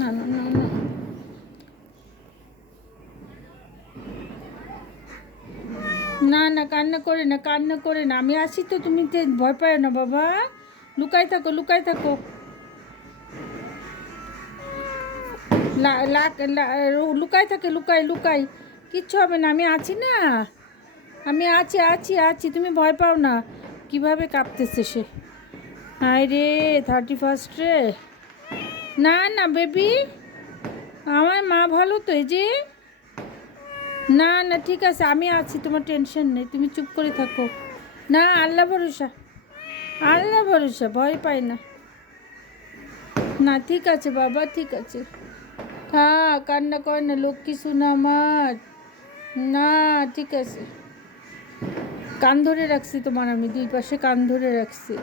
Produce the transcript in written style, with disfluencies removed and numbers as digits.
না না না না না না, কান্না করে না, কান্না করে না, আমি আসি তো, তুমি ভয় পাও না বাবা। লুকাই থাকো, লুকাই থাকো। লুকাই থাকে, লুকাই লুকাই, কিচ্ছু হবে না, আমি আছি না, আমি আছি আছি আছি, তুমি ভয় পাও না। কিভাবে কাঁপতেছে সে! হায় রে, 31st রে। না না বেবি, আমার মা ভালো তো, এই যে। না না ঠিক আছে, আমি আছি, তোমার টেনশন নেই, তুমি চুপ করে থাকো। না, আল্লাহ ভরসা, আল্লাহ ভরসা, ভয় পাই না। না ঠিক আছে বাবা, ঠিক আছে। হ্যাঁ, কান্না কর না, লক্ষ্মী শোনা আমার। না ঠিক আছে, কান ধরে রাখছি তোমার, আমি দুই পাশে কান ধরে রাখছি।